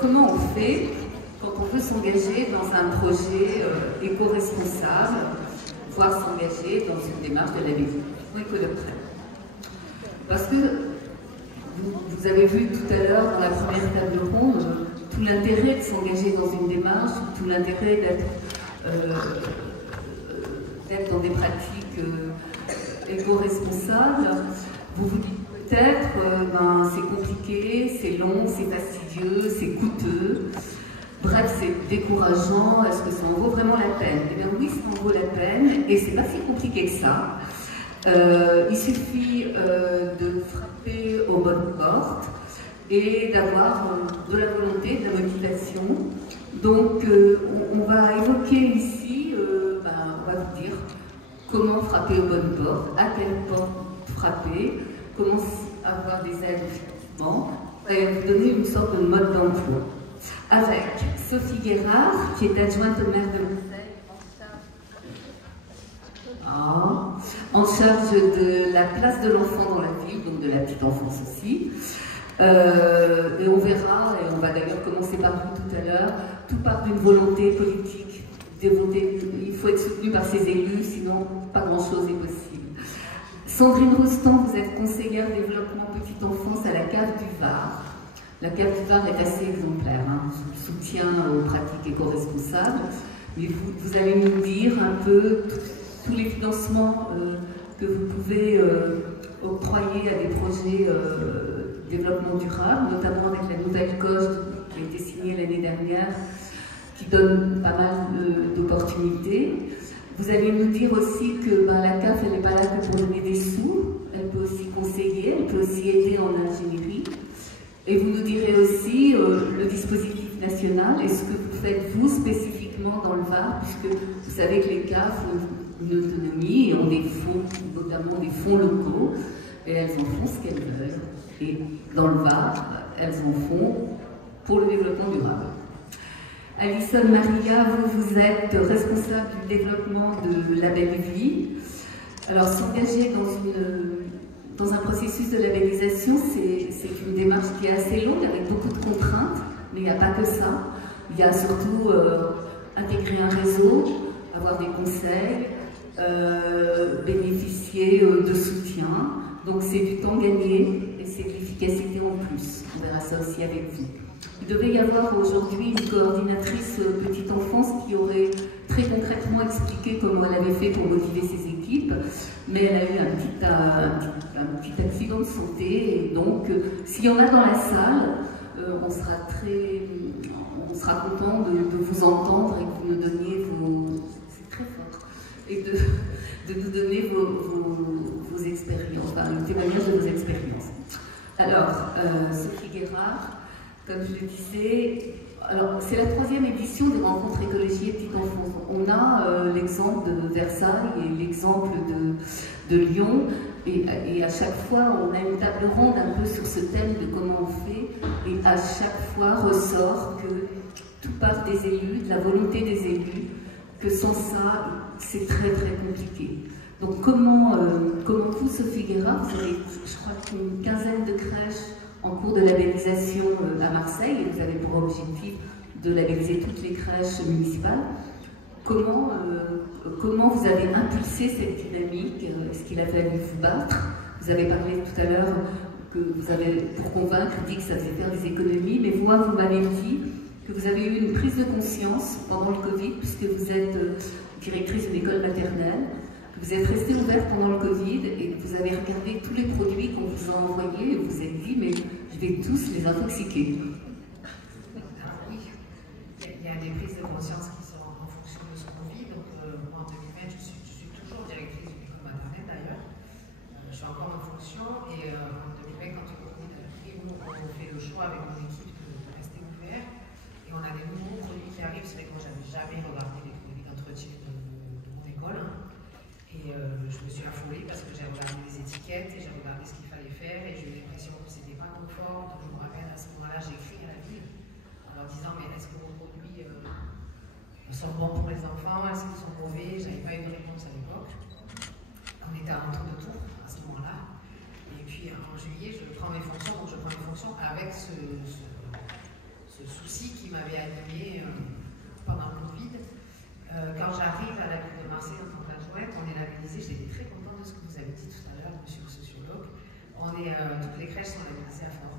comment on fait quand on veut s'engager dans un projet éco-responsable, voire s'engager dans une démarche de labellisation éco-prêt. Parce que vous avez vu tout à l'heure dans la première table ronde tout l'intérêt de s'engager dans une démarche, tout l'intérêt d'être dans des pratiques éco-responsables. Vous vous dites peut-être, c'est compliqué, c'est long, c'est fastidieux, c'est coûteux. Bref, c'est décourageant. Est-ce que ça en vaut vraiment la peine? Eh bien oui, ça en vaut la peine, et c'est pas si compliqué que ça. Il suffit de frapper aux bonnes portes et d'avoir de la volonté, de la motivation. Donc, on va évoquer ici, on va vous dire comment frapper aux bonnes portes, à quelle porte frapper, comment avoir des aides de financement, et vous donner une sorte de mode d'emploi. Avec Sophie Guérard, qui est adjointe au maire de Marseille, en charge de la place de l'enfant dans la ville, donc de la petite enfance aussi. Et on verra, et on va d'ailleurs commencer par vous tout à l'heure, tout part d'une volonté politique. Il faut être soutenu par ses élus, sinon pas grand-chose est possible. Sandrine Rostand, vous êtes conseillère développement petite enfance à la cave du Var. La cave du Var est assez exemplaire, soutien aux pratiques éco-responsables, mais vous allez nous dire un peu tous les financements que vous pouvez octroyer à des projets de développement durable, notamment avec la nouvelle COSD qui a été signée l'année dernière, qui donne pas mal d'opportunités. Vous allez nous dire aussi que la CAF, elle n'est pas là que pour donner des sous, elle peut aussi conseiller, elle peut aussi aider en ingénierie. Et vous nous direz aussi le dispositif national, et ce que vous faites vous spécifiquement dans le Var, puisque vous savez que les CAF ont une autonomie et ont des fonds, notamment des fonds locaux, et elles en font ce qu'elles veulent. Et dans le Var, elles en font pour le développement durable. Alison Maria, vous êtes responsable du développement de la belle vie. Alors s'engager dans un processus de labellisation, c'est une démarche qui est assez longue, avec beaucoup de contraintes, mais il n'y a pas que ça. Il y a surtout intégrer un réseau, avoir des conseils, bénéficier de soutien. Donc c'est du temps gagné et c'est de l'efficacité en plus. On verra ça aussi avec vous. Il devait y avoir aujourd'hui une coordinatrice petite enfance qui aurait très concrètement expliqué comment elle avait fait pour motiver ses équipes, mais elle a eu un petit accident de santé, et donc s'il y en a dans la salle, on sera content de vous entendre et que vous nous donniez c'est très fort, et de nous donner vos expériences, un témoignage de vos expériences. Alors, Sophie Guérard, comme je le disais, c'est la 3e édition des rencontres écologie et petite enfance. On a l'exemple de Versailles et l'exemple de Lyon, et à chaque fois on a une table ronde un peu sur ce thème de comment on fait, et à chaque fois ressort que tout part des élus, de la volonté des élus, que sans ça c'est très très compliqué. Donc comment vous, Sophie Guérard, vous avez, je crois, une quinzaine de crèches en cours de labellisation à Marseille, et vous avez pour objectif de labelliser toutes les crèches municipales. Comment vous avez impulsé cette dynamique? Est-ce qu'il a fallu vous battre? Vous avez parlé tout à l'heure que vous avez, pour convaincre, dit que ça faisait faire des économies, mais vous m'avez dit que vous avez eu une prise de conscience pendant le Covid, puisque vous êtes directrice d'une école maternelle, que vous êtes restée ouverte pendant le Covid, et que vous avez regardé tous les produits qu'on vous a envoyés, et vous vous êtes dit, mais je vais tous les intoxiquer. Oui, il y a des prises de conscience qui sont en fonction de ce qu'on vit. Donc, moi, en 2020, je suis toujours directrice d'une école maternelle d'ailleurs. Je suis encore en fonction, et en 2020, quand le Covid a pris, on fait le choix avec mon équipe de rester ouvert. Et on a des nouveaux produits qui arrivent. C'est vrai que moi, j'avais jamais regardé les produits d'entretien de mon école. Et je me suis affolée parce que j'ai regardé les étiquettes et j'ai regardé ce qu'il fallait faire, et j'ai eu l'impression que c'était pas conforme. Donc je me rappelle, à ce moment-là, j'ai écrit à la ville en leur disant, mais est-ce que vos produits sont bons pour les enfants? Est-ce qu'ils sont mauvais? J'avais pas eu de réponse à l'époque. On était à l'entour de tout à ce moment-là. Et puis en juillet, je prends mes fonctions, donc je prends mes fonctions avec ce ce souci qui m'avait animé pendant le Covid. Quand j'arrive à la ville de Marseille en tant qu'adjointe, on est labellisé, j'étais très contente de ce que vous avez dit tout à l'heure, monsieur le sociologue, toutes les crèches sont labellisées à fort.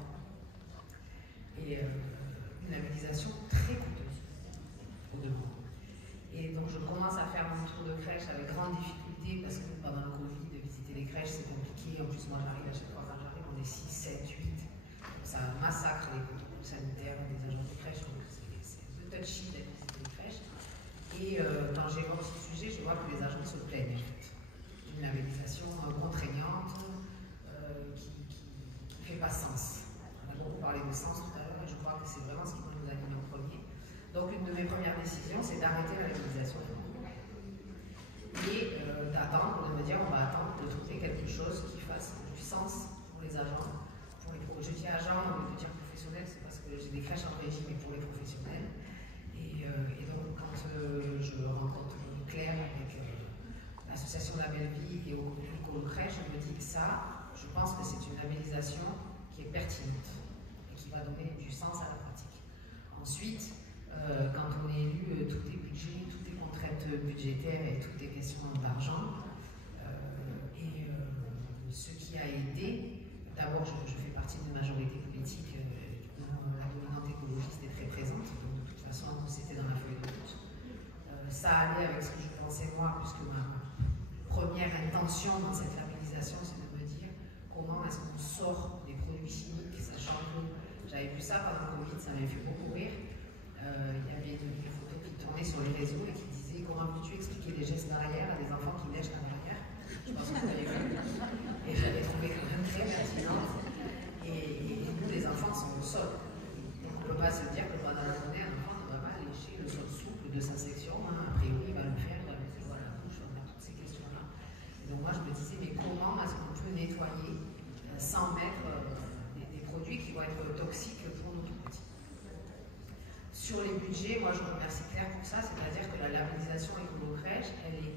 Et une labellisation très coûteuse, au demeurant. Et donc je commence à faire mon tour de crèche avec grande difficulté, parce que pendant le Covid, visiter les crèches c'est compliqué, en plus moi j'arrive à chaque fois quand j'arrive, on est 6, 7, 8, donc ça massacre les contrôles sanitaires des agents de crèche, donc c'est un peu touchy d'aller visiter les crèches. Et quand j'évoque ce sujet, je vois que les agents se plaignent en fait. Une labellisation contraignante qui ne fait pas sens. On a beaucoup parlé de sens tout à l'heure et je crois que c'est vraiment ce qui nous anime en premier. Donc une de mes premières décisions, c'est d'arrêter la labellisation et d'attendre, de me dire on va attendre de trouver quelque chose qui fasse du sens pour les agents. Je dis agents, au lieu de dire professionnels, c'est parce que j'ai des crèches en régime et pour les professionnels. Et donc, quand je rencontre Claire avec l'association La Belle Vie et au Crèche, je me dis que ça, je pense que c'est une labellisation qui est pertinente et qui va donner du sens à la pratique. Ensuite, quand on est élu, tout est budget, tout est contrainte budgétaire et tout est question d'argent. Ce qui a aidé, d'abord, je fais partie d'une majorité politique dont la dominante écologiste est très présente. C'était dans la feuille de route. Ça allait avec ce que je pensais moi, puisque ma première intention dans cette labellisation, c'est de me dire comment est-ce qu'on sort des produits chimiques, sachant que j'avais vu ça pendant le Covid, ça m'avait fait beaucoup rire. Il y avait des photos qui tournaient sur les réseaux et qui disaient comment peux-tu expliquer les gestes barrières à des enfants qui neigent la barrière. Je pense que vous avez vu. Et j'avais trouvé quand même très pertinente. Et nous, les enfants sont au sol. Donc on ne peut pas se dire que pendant la journée, un enfant le sol souple de sa section, a priori il va le faire, il va le mettre à la bouche, on a toutes ces questions-là. Et donc moi je me disais, mais comment est-ce qu'on peut nettoyer sans mettre des produits qui vont être toxiques pour nos tout petits? Sur les budgets, moi je remercie Claire pour ça, c'est-à-dire que la labellisation écolo-crèche, elle est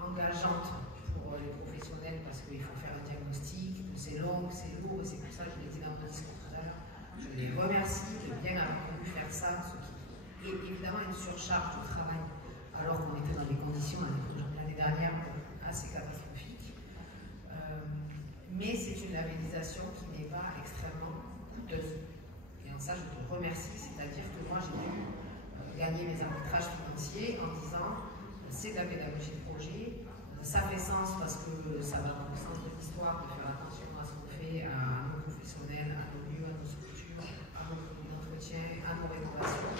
engageante pour les professionnels parce qu'il faut faire un diagnostic, que c'est long, que c'est lourd, et c'est pour ça que je l'ai dit dans mon discours tout à l'heure. Je les remercie de bien avoir voulu faire ça, et évidemment une surcharge de travail, alors qu'on était dans des conditions l'année dernière assez catastrophiques. Mais c'est une labellisation qui n'est pas extrêmement coûteuse. Et en ça, je te remercie, c'est-à-dire que moi, j'ai dû gagner mes arbitrages financiers en disant c'est de la pédagogie de projet, ça fait sens parce que ça va dans le sens de l'histoire, de faire attention à ce qu'on fait, à nos professionnels, à nos lieux, à nos structures, à nos produits d'entretien, à nos rénovations.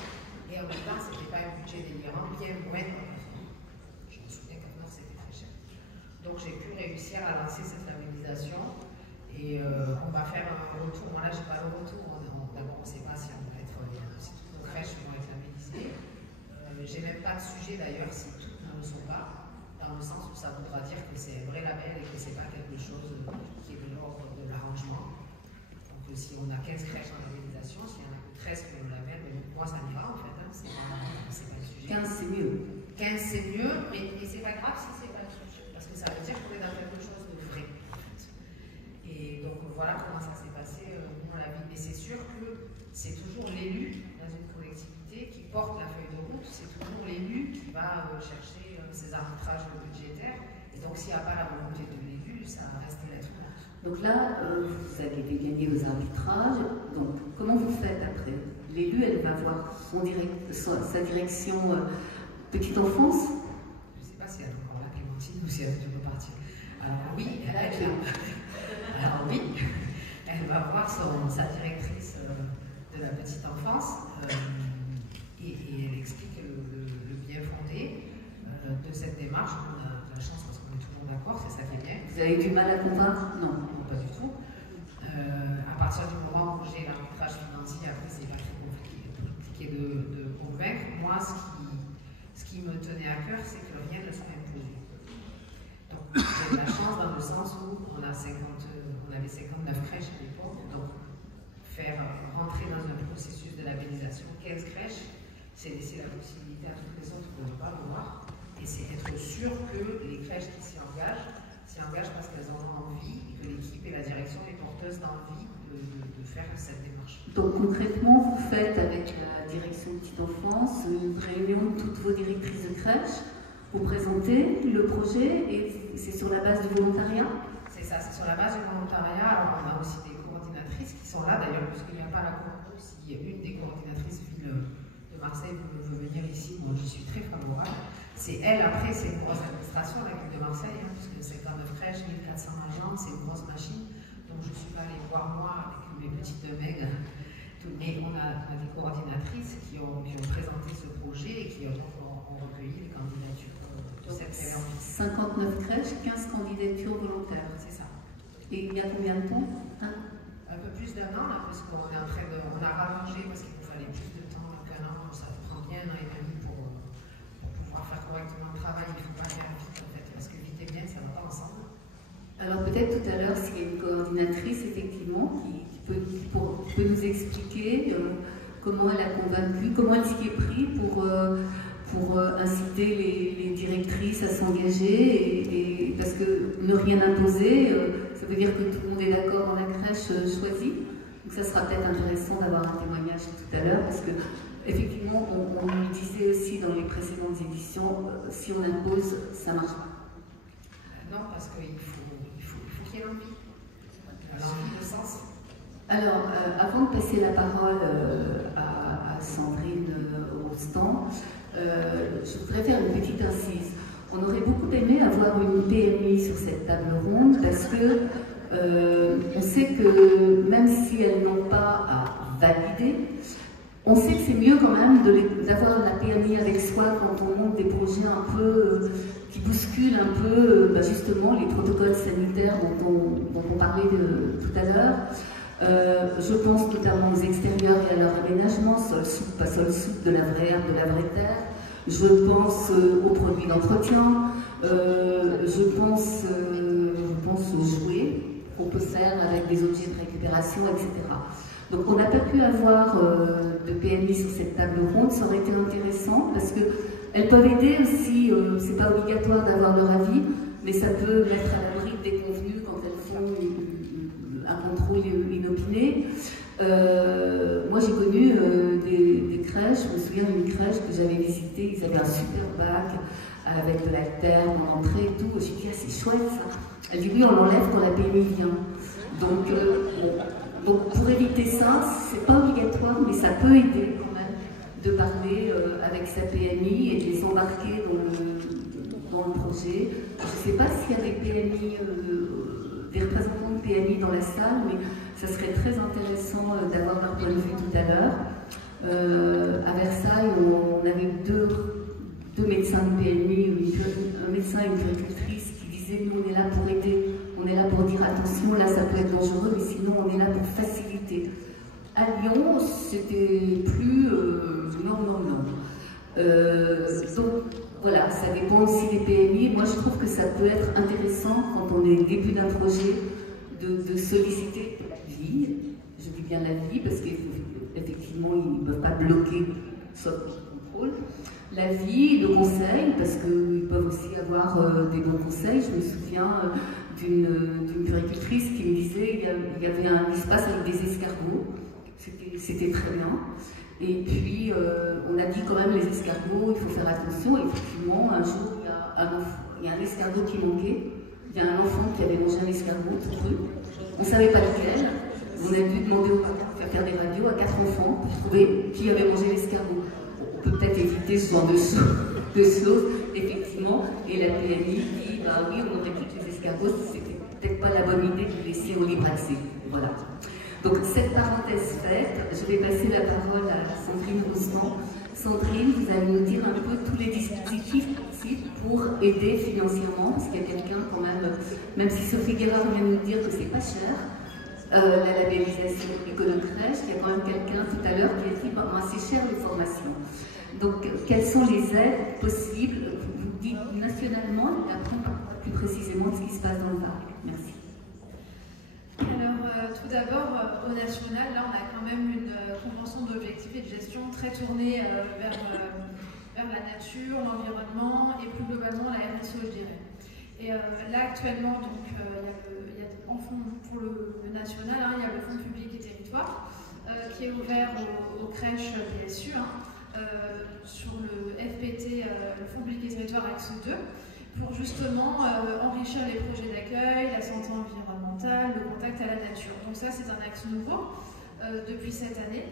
Et en même temps, ce n'était pas un budget délirant, bien moins. Je me souviens qu'à Nord, c'était très cher. Donc j'ai pu réussir à lancer cette labellisation et on va faire un retour. Moi là, je n'ai pas le retour. D'abord, on ne sait pas si on va être, si toutes nos crèches vont être labellisées. J'ai même pas de sujet d'ailleurs si toutes ne le sont pas, dans le sens où ça voudra dire que c'est un vrai label et que ce n'est pas quelque chose qui est de l'ordre de l'arrangement. Donc si on a 15 crèches en labellisation, s'il y en a que 13 qui ont le label, moi ça m'ira en fait. C'est pas le sujet. 15 c'est mieux. 15 c'est mieux, mais c'est pas grave si c'est pas le sujet. Parce que ça veut dire qu'on est dans quelque chose de vrai. En fait. Et donc voilà comment ça s'est passé dans la vie. Mais c'est sûr que c'est toujours l'élu dans une collectivité qui porte la feuille de route, c'est toujours l'élu qui va chercher ses arbitrages budgétaires. Et donc s'il n'y a pas la volonté de l'élu, ça va rester lettre morte. Donc là, vous avez gagné vos arbitrages. Donc comment vous faites après? L'élu, elle va voir sa direction petite enfance. Je ne sais pas si elle est encore là, Clémentine, ou si elle peut partir. Alors oui, elle va voir sa directrice de la petite enfance et elle explique le bien fondé de cette démarche. On a de la chance parce qu'on est tout le monde d'accord, c'est ça qui est bien. Vous avez du mal à convaincre? Non, pas du tout. À partir du moment où j'ai l'arbitrage financier, après c'est pas très compliqué de convaincre. Moi, ce qui me tenait à cœur, c'est que rien ne soit imposé. Donc j'ai de la chance dans le sens où on avait 59 crèches à l'époque, donc faire rentrer dans un processus de labellisation 15 crèches, c'est laisser la possibilité à toutes les autres de ne pas le voir, et c'est être sûr que les crèches qui s'y engagent parce qu'elles en ont envie, que l'équipe et la direction est porteuse d'envie de faire cette démarche. Donc concrètement, vous faites avec petite enfance, une réunion de toutes vos directrices de crèche pour présenter le projet, et c'est sur la base du volontariat? C'est ça, c'est sur la base du volontariat. Alors on a aussi des coordinatrices qui sont là d'ailleurs, puisqu'il n'y a pas la coordinatrice, si une des coordinatrices de Marseille veut venir ici, moi je suis très favorable. C'est elle, après, c'est une grosse administration, la ville de Marseille, hein, puisque c'est 59 crèches, 1400 agents, c'est une grosse machine. Donc je ne suis pas allée voir moi avec mes petites mecs. Mais on a des coordinatrices qui ont présenté ce projet et qui ont recueilli les candidatures de cette période. 59 crèches, 15 candidatures volontaires. C'est ça. Et il y a combien de temps? Un peu plus d'un an, là, parce qu'on est en train de. On a rallongé parce qu'il nous fallait plus de temps qu'un an. Ça prend bien un an et demi pour pouvoir faire correctement le travail. Il ne faut pas faire vite, en fait, parce que vite et bien, ça ne va pas ensemble. Alors peut-être tout à l'heure, s'il y a une coordinatrice, effectivement, qui peut nous expliquer comment elle a convaincu, comment elle s'y est pris pour inciter les directrices à s'engager, et parce que ne rien imposer, ça veut dire que tout le monde est d'accord dans la crèche choisie. Donc ça sera peut-être intéressant d'avoir un témoignage tout à l'heure, parce que effectivement, on le disait aussi dans les précédentes éditions, si on impose, ça marche pas. Non, parce qu'il faut qu'il y ait l'envie. L'envie, le sens. Alors, avant de passer la parole à Sandrine Rostand, je voudrais faire une petite incise. On aurait beaucoup aimé avoir une PMI sur cette table ronde parce que on sait que même si elles n'ont pas à valider, on sait que c'est mieux quand même d'avoir la PMI avec soi quand on monte des projets un peu qui bousculent un peu justement les protocoles sanitaires dont on parlait tout à l'heure. Je pense notamment aux extérieurs et à leur aménagement, sol souple, pas sol souple, de la vraie herbe, de la vraie terre. Je pense aux produits d'entretien. Je pense aux jouets qu'on peut faire avec des objets de récupération, etc. Donc on n'a pas pu avoir de PMI sur cette table ronde, ça aurait été intéressant parce qu'elles peuvent aider aussi, c'est pas obligatoire d'avoir leur avis, mais ça peut mettre à l'abri des convenus quand elles font un contrôle inopiné. Moi j'ai connu des crèches, je me souviens d'une crèche que j'avais visitée, ils avaient un super bac avec de la terre dans l'entrée et tout, je me suis dit ah, c'est chouette ça. Elle dit oui on l'enlève quand la PMI vient. Donc pour éviter ça, c'est pas obligatoire mais ça peut aider quand même de parler avec sa PMI et de les embarquer dans le projet. Je ne sais pas s'il y a des PMI, des représentants de PMI dans la salle, mais ça serait très intéressant d'avoir leur point de vue tout à l'heure. À Versailles, on avait deux médecins de PMI, un médecin et une puéricultrice qui disaient nous on est là pour aider, on est là pour dire attention, là ça peut être dangereux, mais sinon on est là pour faciliter. À Lyon, c'était plus non. Donc voilà, ça dépend aussi des PMI. Moi je trouve que ça peut être intéressant quand on est au début d'un projet de solliciter la vie. Je dis bien la vie parce qu'effectivement ils ne peuvent pas bloquer sauf le contrôle. La vie, le conseil, parce qu'ils peuvent aussi avoir des bons conseils. Je me souviens d'une puéricultrice qui me disait qu'il y avait un espace avec des escargots. C'était très bien. Et puis, on a dit quand même les escargots, il faut faire attention. Et effectivement, un jour, il y a un escargot qui manquait. Il y a un enfant qui avait mangé un escargot tout cru. On ne savait pas lequel. On a dû demander aux parents de faire des radios à 4 enfants pour trouver qui avait mangé l'escargot. On peut peut-être éviter ce genre de choses, effectivement. Et la PMI dit, bah oui, on aurait dit que les escargots, c'était peut-être pas la bonne idée de les laisser au libre accès. Voilà. Donc cette parenthèse faite, je vais passer la parole à Sandrine Rostand. Sandrine, vous allez nous dire un peu tous les dispositifs possibles pour aider financièrement, parce qu'il y a quelqu'un quand même si Sophie Guérard vient nous dire que c'est pas cher, la labellisation écolo-crèche, il y a quand même quelqu'un tout à l'heure qui a dit bah, c'est cher les formations. Donc quelles sont les aides possibles, vous dites nationalement, et après plus précisément ce qui se passe dans le Var. Merci. Alors, tout d'abord, au national, là, on a quand même une convention d'objectifs et de gestion très tournée vers la nature, l'environnement et plus globalement la RSE, je dirais. Et là, actuellement, donc, il y a en fond pour le national, hein, il y a le Fonds public et territoire qui est ouvert aux crèches PSU. sur le FPT, le Fonds public et territoire Axe 2, pour justement enrichir les projets d'accueil, la santé environnementale, le contact à la nature. Donc ça, c'est un axe nouveau depuis cette année.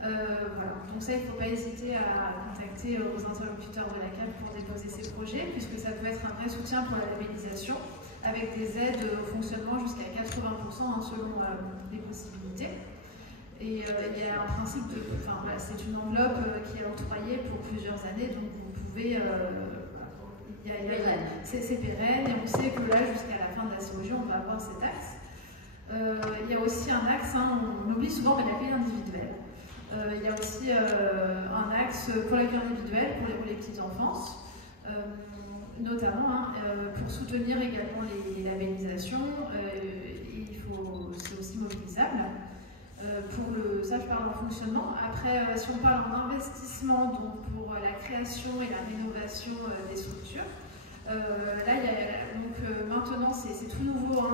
Voilà. Donc ça, il ne faut pas hésiter à contacter vos interlocuteurs de la CAP pour déposer ces projets, puisque ça peut être un vrai soutien pour la labellisation, avec des aides au fonctionnement jusqu'à 80% selon les possibilités. Et il y a un principe de... Enfin, voilà, c'est une enveloppe qui est octroyée pour plusieurs années, donc vous pouvez... c'est pérenne, et on sait que là, jusqu'à la fin de la COG, on va avoir cet axe. Il y a aussi un axe, on oublie souvent, mais l'accueil individuel. Il y a aussi un axe pour l'accueil individuel, pour les petites enfances, notamment pour soutenir également les labellisations. C'est aussi mobilisable. Ça, je parle en fonctionnement. Après, si on parle en investissement, donc pour la création et la rénovation des structures, là, maintenant, c'est tout nouveau.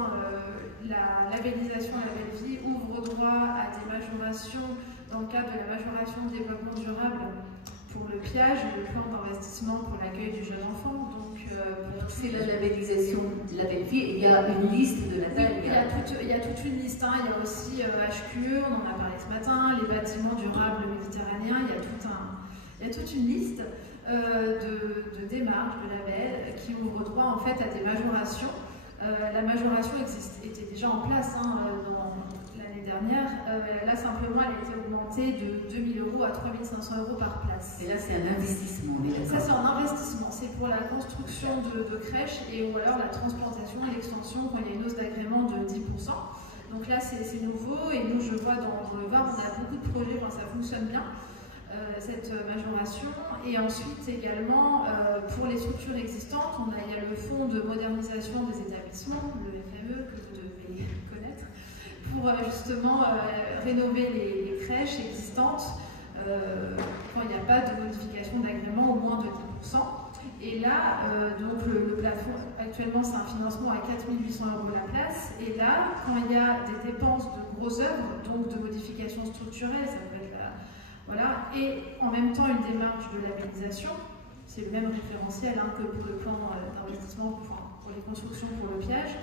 La labellisation La Belle Vie ouvre droit à des majorations dans le cadre de la majoration de développement durable pour le PIAGE, le plan d'investissement pour l'accueil du jeune enfant. Donc, c'est la labellisation de La Belle Vie, et il y a une liste de la taille. Il y a toute une liste. Il y a aussi HQE, on en a parlé ce matin, les bâtiments durables méditerranéens. Il y a toute une liste de démarches, de labels qui ouvrent droit en fait à des majorations. La majoration était déjà en place l'année dernière. Là, simplement, elle a été augmentée de 2 000 € à 3 500 € par place. Et là, c'est un investissement. Ça, c'est un investissement. C'est pour la construction de crèches ou alors la transplantation et l'extension quand il y a une hausse d'agrément de 10%. Donc là, c'est nouveau. Et nous, je vois dans le Var, on a beaucoup de projets, ça fonctionne bien, cette majoration. Et ensuite, également, pour les structures existantes, il y a le fonds de modernisation des établissements, le FME, que vous devez connaître, pour justement rénover les crèches existantes quand il n'y a pas de modification d'agrément au moins de 10%. Et là, donc le plafond, actuellement, c'est un financement à 4 800 € la place. Et là, quand il y a des dépenses de grosses œuvres, donc de modifications structurelles, ça peut être voilà, et en même temps une démarche de labellisation, c'est le même référentiel que pour le plan d'investissement pour les constructions pour le PIAGE,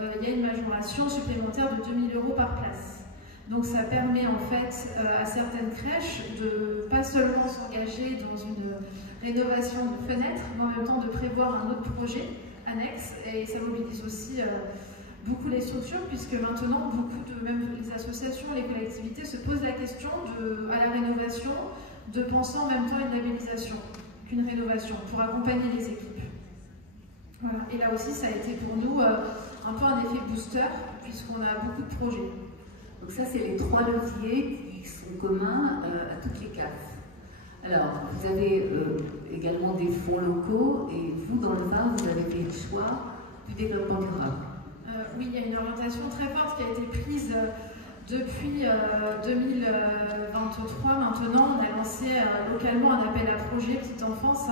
il y a une majoration supplémentaire de 2 000 € par place. Donc ça permet en fait à certaines crèches de pas seulement s'engager dans une rénovation de fenêtres, mais en même temps de prévoir un autre projet annexe, et ça mobilise aussi beaucoup les structures, puisque maintenant, même les associations, les collectivités se posent la question à la rénovation, de penser en même temps à une labellisation qu'une rénovation, pour accompagner les équipes. Voilà. Et là aussi, ça a été pour nous un peu un effet booster, puisqu'on a beaucoup de projets. Donc ça, c'est les 3 leviers qui sont communs à toutes les CAF. Alors, vous avez également des fonds locaux, et vous, dans le Var, vous avez fait le choix du développement durable. Oui, il y a une orientation très forte qui a été prise depuis 2023. Maintenant, on a lancé localement un appel à projet petite enfance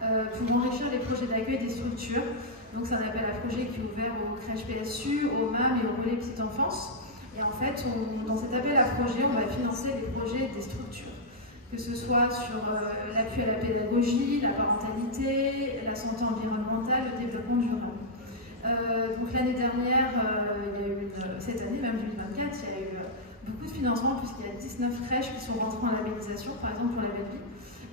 pour enrichir les projets d'accueil des structures. Donc, c'est un appel à projet qui est ouvert aux crèches PSU, aux MAM et aux relais petite enfance. Et en fait, dans cet appel à projet, on va financer les projets des structures, que ce soit sur l'appui à la pédagogie, la parentalité, la santé environnementale, le développement durable. Donc l'année dernière, il y a eu cette année, même 2024, il y a eu beaucoup de financement, puisqu'il y a 19 crèches qui sont rentrées en labellisation, par exemple pour La Belle Vie.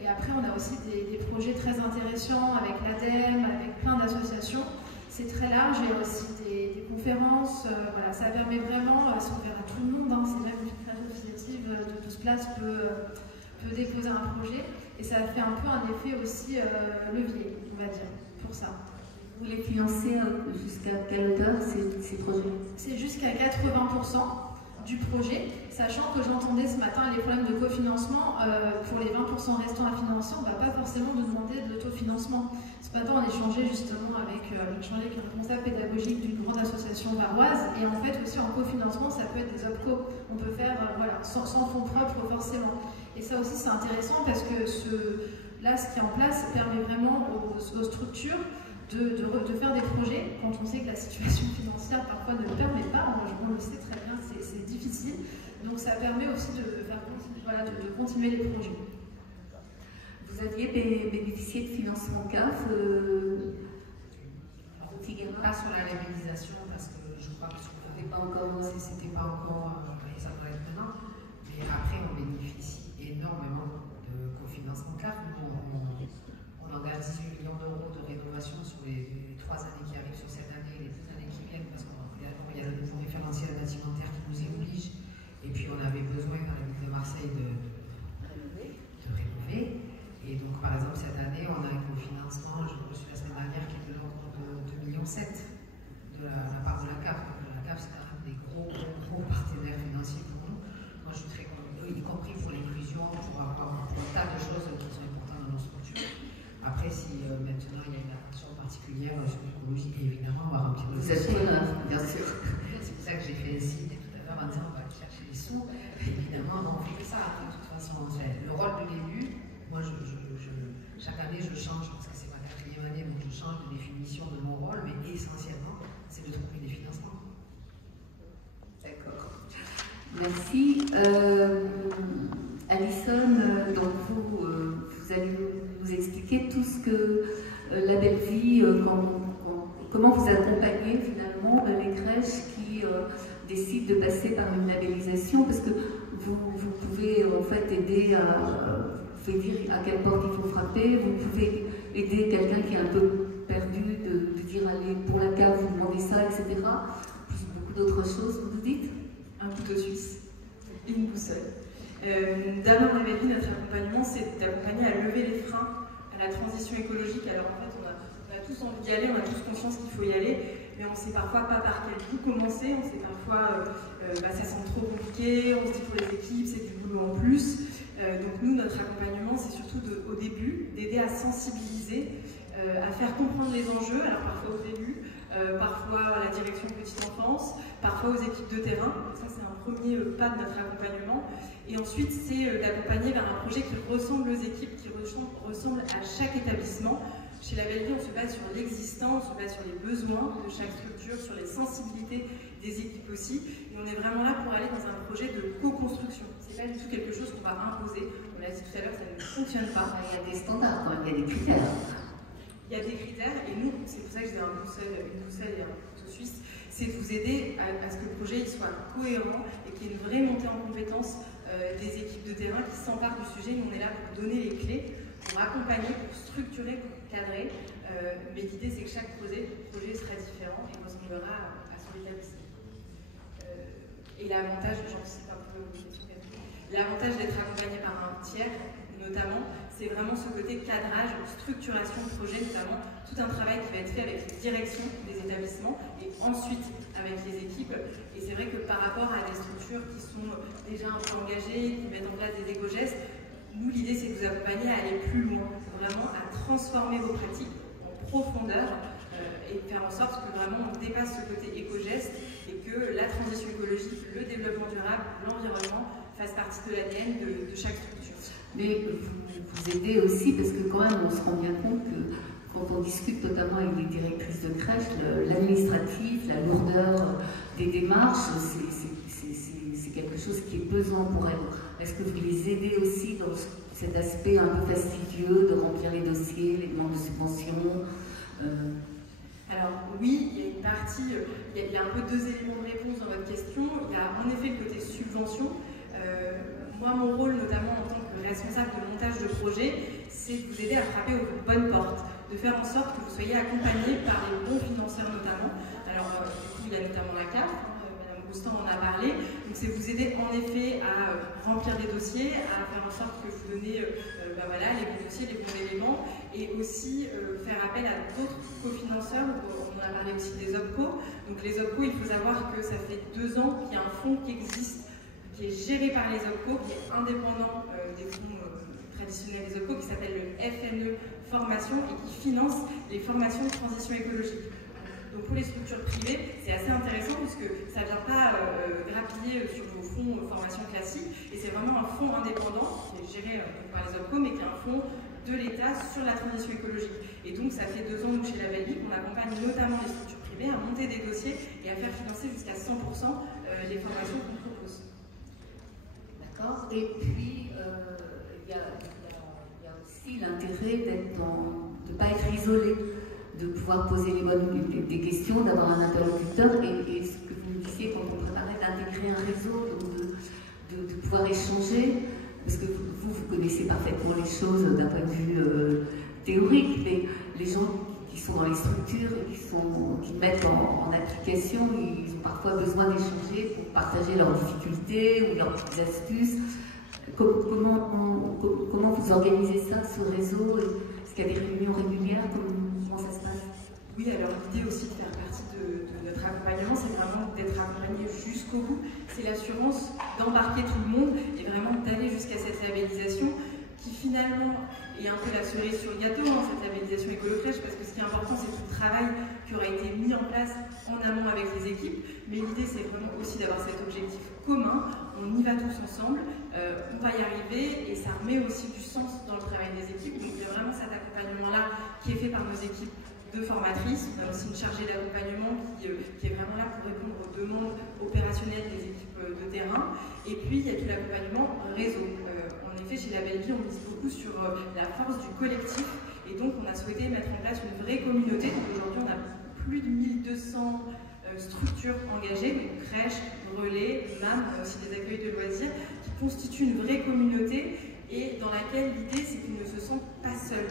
Et après, on a aussi des projets très intéressants avec l'ADEME, avec plein d'associations. C'est très large, il y a aussi des conférences. Voilà, ça permet vraiment, c'est ouvert à tout le monde, c'est même une crèche associative de 12 places peut déposer un projet. Et ça fait un peu un effet aussi levier, on va dire, pour ça. Vous les financez jusqu'à quelle hauteur ces projets? C'est jusqu'à 80% du projet, sachant que j'entendais ce matin les problèmes de cofinancement. Pour les 20% restants à financer, on ne va pas forcément nous demander de l'autofinancement. Ce matin, on échangeait justement avec le responsable pédagogique d'une grande association varoise, et en fait aussi en cofinancement, ça peut être des OPCO. On peut faire sans fonds propres forcément. Et ça aussi, c'est intéressant parce que ce qui est en place permet vraiment aux structures de faire des projets quand on sait que la situation financière parfois ne le permet pas. On le sait très bien, c'est difficile. Donc ça permet aussi de continuer les projets. Vous aviez bénéficié de financement CAF pas sur la labellisation, parce que je crois que c'était pas encore, et ça doit être maintenant, mais après on bénéficie énormément de cofinancement CAF. On engage 18 millions d'euros de rénovation sur les 3 années qui arrivent, sur cette année et les 2 années qui viennent, parce qu'il y a le nouveau référentiel bâtimentaire qui nous y oblige, et puis on avait besoin dans la ville de Marseille de rénover. Et donc, par exemple, cette année, on a un cofinancement, je reçu la semaine dernière, qui est de l'ordre de 2,7 millions de la part de la CAF. Donc, la CAF, c'est quand même des gros partenaires financiers pour nous. Moi, je suis très contente, y compris pour l'inclusion, pour un tas de choses qui sont importantes dans nos structures. Après, si maintenant il y a une attention particulière sur l'écologie, évidemment, on va remplir le dossier. Bien sûr. C'est pour ça que j'ai fait le signe tout à l'heure en disant on va chercher les sous. Évidemment, on fait que ça. De toute façon, le rôle de l'élu. Moi, chaque année, je change, parce que c'est ma 4e année, donc je change de définition de mon rôle, mais essentiellement, c'est de trouver des financements. D'accord. Merci. Alison, donc vous allez nous expliquer tout ce que la belle vie, comment vous accompagnez finalement les crèches qui décident de passer par une labellisation, parce que vous pouvez en fait aider à... Vous pouvez dire à quelle porte il faut frapper, vous pouvez aider quelqu'un qui est un peu perdu, de dire allez pour la cave, vous demandez ça, etc. Plus beaucoup d'autres choses, vous dites. Un couteau suisse et une boussole. D'abord, la belle vie, notre accompagnement, c'est d'accompagner à lever les freins à la transition écologique. Alors en fait, on a tous envie d'y aller, on a tous conscience qu'il faut y aller, mais on ne sait parfois pas par quel bout commencer, on sait parfois ça semble trop compliqué, on se dit pour les équipes, c'est du boulot en plus. Donc nous, notre accompagnement, c'est surtout au début d'aider à sensibiliser, à faire comprendre les enjeux, alors parfois au début, parfois à la direction petite enfance, parfois aux équipes de terrain. Ça, c'est un premier pas de notre accompagnement. Et ensuite, c'est d'accompagner vers un projet qui ressemble aux équipes, qui ressemble à chaque établissement. Chez La Belle Vie, on se base sur l'existant, on se base sur les besoins de chaque structure, sur les sensibilités des équipes aussi. Et on est vraiment là pour aller dans un projet de co-construction. C'est pas du tout quelque chose qu'on va imposer. On l'a dit tout à l'heure, ça ne fonctionne pas. Il y a des standards quand même, il y a des critères. Il y a des critères, et nous, c'est pour ça que j'ai une boussole et un couteau suisse, c'est de vous aider à ce que le projet il soit cohérent et qu'il y ait une vraie montée en compétence des équipes de terrain qui s'emparent du sujet. Nous, on est là pour donner les clés, pour accompagner, pour structurer, pour cadrer. Mais l'idée, c'est que chaque projet sera différent et ressemblera à son établissement. Et l'avantage, j'anticipe un peu l'avantage d'être accompagné par un tiers, notamment, c'est vraiment ce côté cadrage, structuration de projet, notamment tout un travail qui va être fait avec les directions des établissements et ensuite avec les équipes. Et c'est vrai que par rapport à des structures qui sont déjà un peu engagées, qui mettent en place des éco-gestes, nous, l'idée, c'est de vous accompagner à aller plus loin, vraiment à transformer vos pratiques en profondeur et faire en sorte que vraiment on dépasse ce côté éco-geste et que la transition écologique, le développement durable, l'environnement fassent partie de l'ADN de chaque structure. Mais vous aidez aussi, parce que quand même on se rend bien compte que quand on discute notamment avec les directrices de crèche, l'administratif, la lourdeur des démarches, c'est quelque chose qui est pesant pour elles. Est-ce que vous les aidez aussi dans cet aspect un peu fastidieux de remplir les dossiers, les demandes de subventions Alors oui, il y a une partie, il y a un peu 2 éléments de réponse dans votre question. Il y a en effet le côté subvention. Moi, mon rôle, notamment en tant que responsable de montage de projet, c'est de vous aider à frapper aux bonnes portes, de faire en sorte que vous soyez accompagné par les bons financeurs notamment. Alors, du coup, il y a notamment la CAF, Madame Goustan en a parlé, donc c'est vous aider en effet à remplir des dossiers, à faire en sorte que vous donnez les bons dossiers, les bons éléments, et aussi faire appel à d'autres cofinanceurs. On en a parlé aussi des OPCO. Donc les OPCO, il faut savoir que ça fait 2 ans qu'il y a un fonds qui existe, qui est géré par les OPCO, qui est indépendant des fonds traditionnels des OPCO, qui s'appelle le FNE Formation et qui finance les formations de transition écologique. Donc pour les structures privées, c'est assez intéressant puisque ça ne vient pas grappiller sur vos fonds formation classiques et c'est vraiment un fonds indépendant qui est géré par les OPCO mais qui est un fonds de l'État sur la transition écologique. Et donc ça fait 2 ans, nous, chez La Belle Vie, on accompagne notamment les structures privées à monter des dossiers et à faire financer jusqu'à 100% les formations qu'on propose. D'accord. Et puis, il y a aussi isolé, de pouvoir poser des questions, d'avoir un interlocuteur, et ce que vous me disiez quand on préparait d'intégrer un réseau, donc de pouvoir échanger, parce que vous connaissez parfaitement les choses d'un point de vue théorique, mais les gens qui sont dans les structures et qui mettent en application, ils ont parfois besoin d'échanger pour partager leurs difficultés ou leurs petites astuces. Comment vous organisez ça, ce réseau? Est-ce qu'il y a des réunions régulières? Comment ça se passe? Oui, alors l'idée aussi de faire partie de notre accompagnement, c'est vraiment d'être accompagné jusqu'au bout. C'est l'assurance d'embarquer tout le monde et vraiment d'aller jusqu'à cette labellisation qui finalement est un peu la cerise sur le gâteau, cette labellisation écolo-crèche, parce que ce qui est important, c'est tout le travail qui aura été mis en place en amont avec les équipes. Mais l'idée, c'est vraiment aussi d'avoir cet objectif commun. On y va tous ensemble, on va y arriver, et ça remet aussi du sens dans le travail des équipes. Donc il y a vraiment cet accompagnement-là qui est fait par nos équipes de formatrices. On a aussi une chargée d'accompagnement qui est vraiment là pour répondre aux demandes opérationnelles des équipes de terrain. Et puis il y a tout l'accompagnement réseau. En effet, chez La Belle Vie, on mise beaucoup sur la force du collectif, et donc on a souhaité mettre en place une vraie communauté. Donc aujourd'hui, on a plus de 1200 structures engagées, donc crèches, relais, MAM, aussi des accueils de loisirs, qui constituent une vraie communauté et dans laquelle l'idée, c'est qu'ils ne se sentent pas seuls.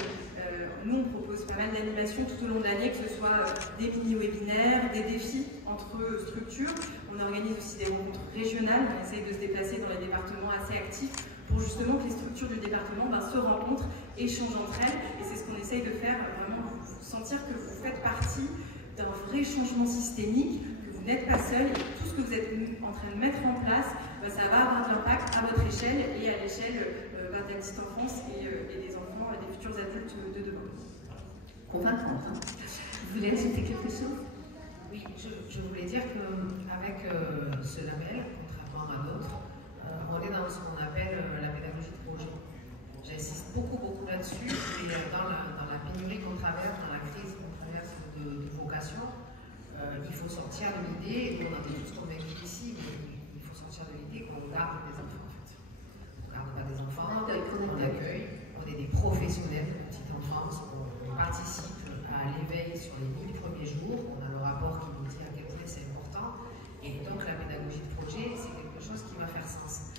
Nous, on propose pas mal d'animations tout au long de l'année, que ce soit des mini-webinaires, des défis entre structures. On organise aussi des rencontres régionales, on essaye de se déplacer dans les départements assez actifs pour justement que les structures du département se rencontrent, échangent entre elles. Et c'est ce qu'on essaye de faire, vraiment vous sentir que vous faites partie d'un vrai changement systémique, que vous n'êtes pas seul, et que tout ce que vous êtes en train de mettre en place, ça va avoir de l'impact à votre échelle et à l'échelle de la petite enfance et des enfants, des futurs adultes de demain. Convaincante, hein. Vous voulez ajouter quelque chose? Oui, je voulais dire qu'avec ce label, contrairement à d'autres, on est dans ce qu'on appelle la pédagogie de projet. J'insiste beaucoup là-dessus, et dans la pénurie qu'on traverse, dans la crise qu'on traverse de vocation, il faut sortir de l'idée, on en est tous convaincus ici, mais il faut sortir de l'idée qu'on garde des enfants en fait. On ne garde pas des enfants, on accueille, on est des professionnels de petite enfance, on participe à l'éveil sur les 1000 premiers jours, on a le rapport qui nous dit à quel point c'est important, et donc la pédagogie de projet, c'est quelque chose qui va faire sens.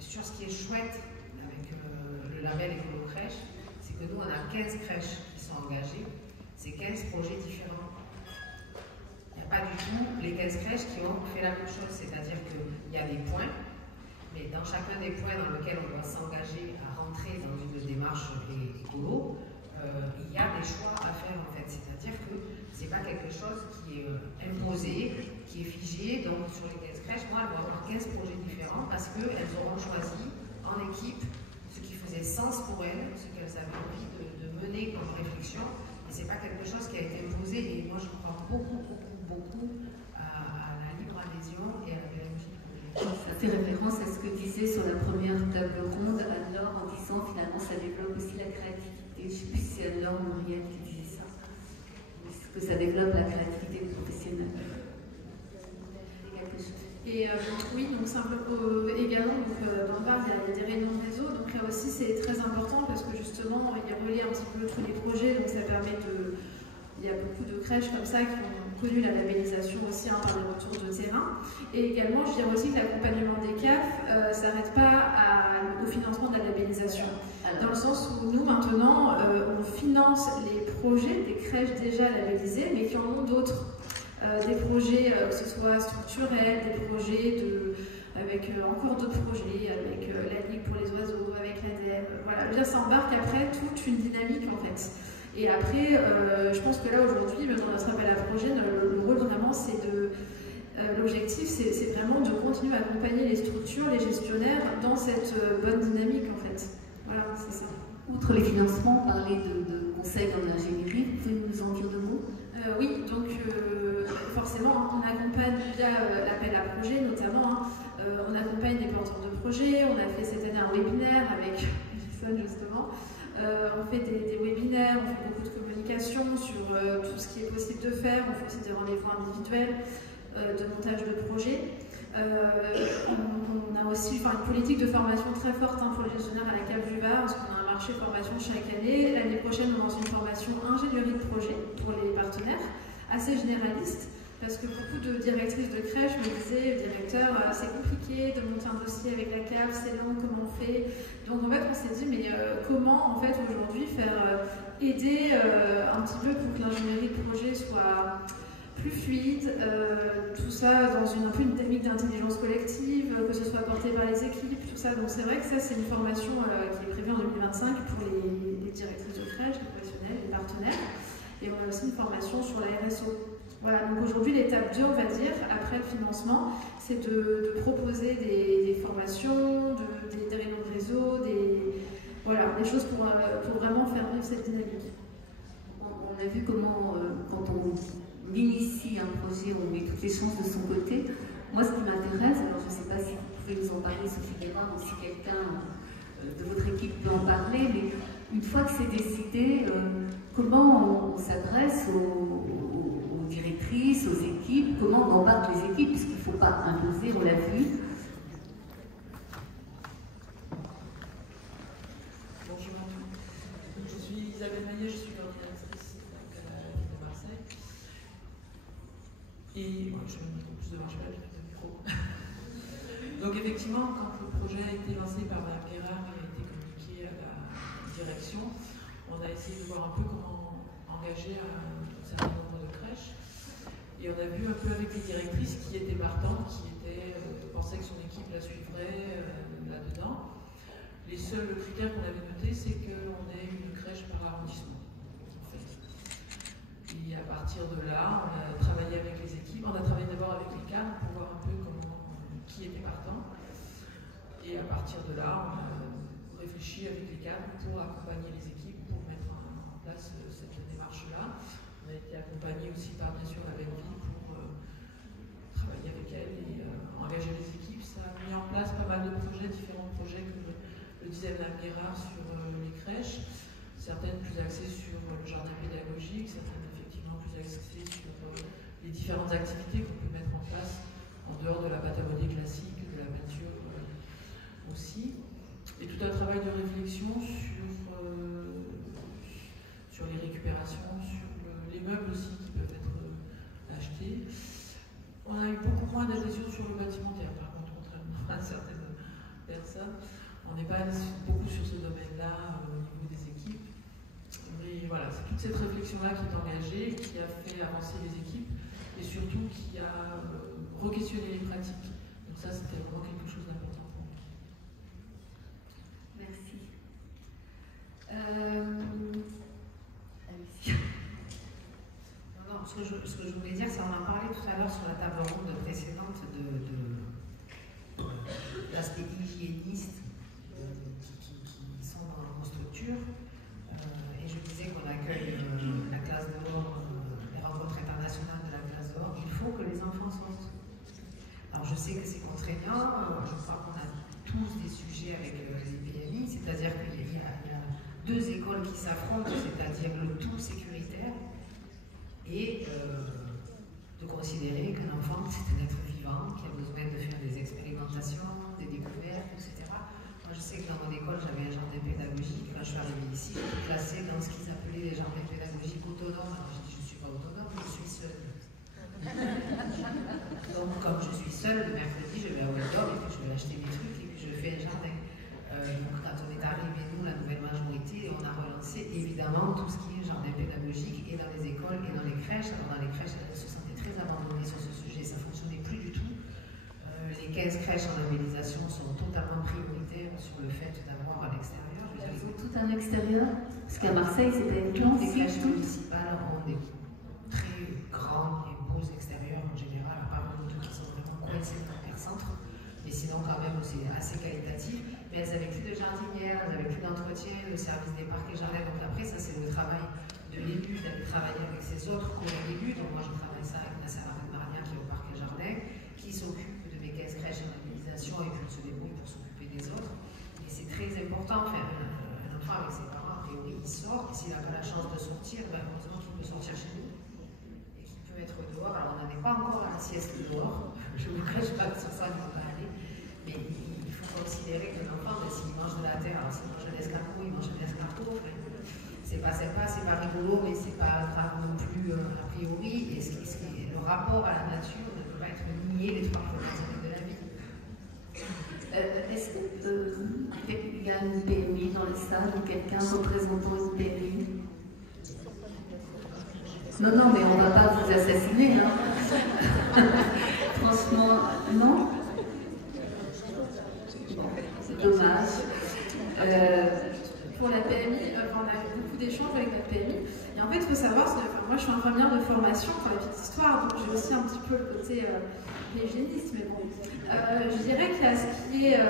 Sur ce qui est chouette avec le label écolo-crèche, c'est que nous on a 15 crèches qui sont engagées, c'est 15 projets différents. Il n'y a pas du tout les 15 crèches qui ont fait la même chose, c'est-à-dire qu'il y a des points, mais dans chacun des points dans lesquels on doit s'engager à rentrer dans une démarche écolo, il y a des choix à faire en fait, c'est-à-dire que c'est pas quelque chose qui est imposé, qui est figé. Donc sur les 15 crèches, moi, elles vont avoir 15 projets différents parce qu'elles auront choisi en équipe ce qui faisait sens pour elles, ce qu'elles avaient envie de mener comme réflexion. Et c'est pas quelque chose qui a été imposé. Et moi, je crois beaucoup à la libre adhésion et à la pédagogie du projet. Ça fait référence à ce que disait sur la première table ronde Anne-Laure en disant finalement ça développe aussi la créativité. Je ne sais plus si c'est Anne-Laure ou Muriel qui disait ça. Est-ce que ça développe la créativité des professionnels? Et oui, donc également, dans le bar, il y a des réunions de réseau. Donc là aussi, c'est très important parce que justement, il relie un petit peu tous les projets. Donc ça permet de. Il y a beaucoup de crèches comme ça qui ont connu la labellisation aussi par les retours de terrain. Et également, je dirais aussi que l'accompagnement des CAF ne s'arrête pas au financement de la labellisation. Dans le sens où nous, maintenant, on finance les projets des crèches déjà labellisées, mais qui en ont d'autres. Des projets, que ce soit structurels, des projets avec encore d'autres projets, avec la Ligue pour les oiseaux, avec l'ADEME. Voilà, ça embarque après toute une dynamique en fait. Et après, je pense que là aujourd'hui, dans notre appel à projet, le rôle vraiment c'est de. L'objectif c'est vraiment de continuer à accompagner les structures, les gestionnaires dans cette bonne dynamique en fait. Voilà, c'est ça. Outre les financements, parler de conseils en ingénierie, vous pouvez nous en dire deux mots? Oui, donc forcément, on accompagne via l'appel à projet notamment. On accompagne des porteurs de projets. On a fait cette année un webinaire avec Jason justement. On fait des webinaires, on fait beaucoup de communication sur tout ce qui est possible de faire. On fait aussi des rendez-vous individuels de montage de projets. On a aussi une politique de formation très forte pour les gestionnaires à la CAF du Var, parce qu'on a un marché formation chaque année. L'année prochaine, on lance une formation ingénierie de projet pour les partenaires, assez généraliste, parce que beaucoup de directrices de crèche me disaient, directeur, c'est compliqué de monter un dossier avec la CAF, c'est lent, comment on fait? Donc en fait, on s'est dit, mais comment en fait aujourd'hui faire aider un petit peu pour que l'ingénierie de projet soit plus fluide, tout ça dans un peu une dynamique d'intelligence collective, que ce soit porté par les équipes, tout ça. Donc c'est vrai que ça, c'est une formation qui est prévue en 2025 pour les directrices de crèche, les professionnels, les partenaires. Et on a aussi une formation sur la RSO. Voilà, donc aujourd'hui, l'étape 2, on va dire, après le financement, c'est de proposer des formations, des réunions de réseau, voilà, des choses pour vraiment faire vivre cette dynamique. On a vu comment, quand on initie un projet, on met toutes les chances de son côté. Moi, ce qui m'intéresse, alors je ne sais pas si vous pouvez nous en parler, Sophie Guérard, ou si quelqu'un de votre équipe peut en parler, mais une fois que c'est décidé, comment on s'adresse aux directrices, aux équipes, comment on embarque les équipes, puisqu'il ne faut pas imposer, on l'a vu. Bonjour, je suis Isabelle Maillet, je suis coordinatrice à la ville de Marseille. Et moi, je me trouve plus devant, je vais avec le micro. Donc effectivement, quand le projet a été lancé par Mme Guérard et a été communiqué à la direction, on a essayé de voir un peu comment engager un certain nombre de crèches. Et on a vu un peu avec les directrices qui étaient partantes, qui pensaient que son équipe la suivrait là-dedans. Les seuls critères qu'on avait notés, c'est qu'on ait une crèche par arrondissement, en fait. Et à partir de là, on a travaillé avec les équipes. On a travaillé d'abord avec les cadres pour voir un peu qui était partant. Et à partir de là, on a réfléchi avec les cadres pour accompagner les équipes, pour mettre en place cette démarche-là. On a été accompagné aussi par, bien sûr, la Belle Vie pour travailler avec elle et engager les équipes. Ça a mis en place pas mal de projets, différents projets, comme le disait Mme Guérard, sur les crèches, certaines plus axées sur le jardin pédagogique, certaines effectivement plus axées sur les différentes activités qu'on peut mettre en place en dehors de la pâte-à-modeler classique, de la peinture aussi. Et tout un travail de réflexion sur les récupérations, sur les meubles aussi qui peuvent être achetés. On a eu beaucoup moins d'adhésion sur le bâtimentaire, par contre, contrairement à certaines personnes. On n'est pas allé beaucoup sur ce domaine-là au niveau des équipes. Mais voilà, c'est toute cette réflexion-là qui est engagée, qui a fait avancer les équipes et surtout qui a re-questionné les pratiques. Donc ça, c'était vraiment quelque chose d'important pour nous. Merci. Non, ce que je voulais dire, c'est qu'on en a parlé tout à l'heure sur la table ronde précédente de l'aspect hygiéniste qui sont dans nos structures. Et je disais qu'on accueille la classe d'or, les rencontres internationales de la classe d'or. Il faut que les enfants sortent. Alors je sais que c'est contraignant, je crois qu'on a tous des sujets avec les PMI, c'est-à-dire qu'il y a deux écoles qui s'affrontent, c'est-à-dire le tout sécuritaire et de considérer qu'un enfant c'est un être vivant qui a besoin de faire des expérimentations, des découvertes, etc. Moi je sais que dans mon école j'avais un jardin pédagogique, quand je suis arrivée ici, j'étais classée dans ce qu'ils appelaient les jardins pédagogiques autonomes. Alors je dis je ne suis pas autonome, je suis seule. Donc comme je suis seule, le mercredi je vais à Weldom et puis je vais acheter des trucs et puis je fais un jardin. Donc quand on est arrivé, nous, la nouvelle majorité, on a relancé évidemment tout ce qui est jardin pédagogique et dans les écoles et dans les crèches. Alors dans les crèches, elles se sentaient très abandonnées sur ce sujet, ça ne fonctionnait plus du tout. Les 15 crèches en labellisation sont totalement prioritaires sur le fait d'avoir à l'extérieur. Elles ont tout un extérieur, parce qu'à Marseille, c'était une toutes les crèches municipales ont des très grands et beaux extérieurs en général, à part les deux qui sont vraiment coincés dans le centre. Mais sinon, quand même, c'est assez qualitatif. Mais elles n'avaient plus de jardinières, elles n'avaient plus d'entretien, le service des parcs et jardins. Donc après, ça, c'est le travail de l'élu, d'aller travailler avec ses autres collègues élus. Donc moi, je travaille ça avec Nasser Maria qui est au parc et jardin, qui s'occupe de mes 15 crèches en labellisation et puis on se débrouille pour s'occuper des autres. Et c'est très important, faire un enfant avec ses parents, en théorie, il sort. Et s'il n'a pas la chance de sortir, ben, heureusement qu'il peut sortir chez nous. Et qu'il peut être dehors. Alors on n'en est pas encore à la sieste dehors. Je ne vous cache pas que sur ça, il ne va pas aller. Mais il faut considérer que l'enfant, s'il mange de la terre, alors s'il mange de l'escargot, il mange de l'escargot. c'est pas sympa, c'est pas rigolo, mais c'est pas grave non plus a priori. Et le rapport à la nature ne peut pas être nié les 3 premières années de la vie. Est-ce qu'il y a une PMI dans la salle ou quelqu'un représentant une PMI? Non, non, mais on ne va pas vous assassiner, hein. Franchement, non. Bon, c'est dommage. Pour la PMI, on a eu beaucoup d'échanges avec notre PMI. Et en fait, il faut savoir, moi je suis infirmière de formation, pour la petite histoire, donc j'ai aussi un petit peu le côté hygiéniste, mais bon. Je dirais qu'il y a ce qui est